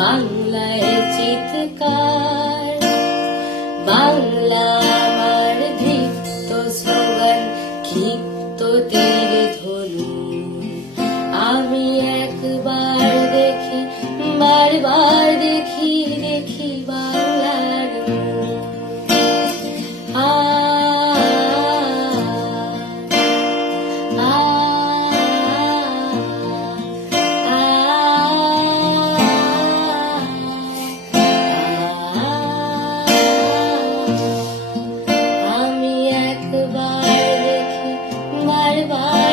বাংলায় চিৎকার, বাংলা আমার দীপ্ত স্লোগান, ক্ষিপ্ত তীর ধনু। আমি একবার দেখি, বারবার দেখি, দেখি বাংলার মুখ। আমি একবার দেখি, বারবার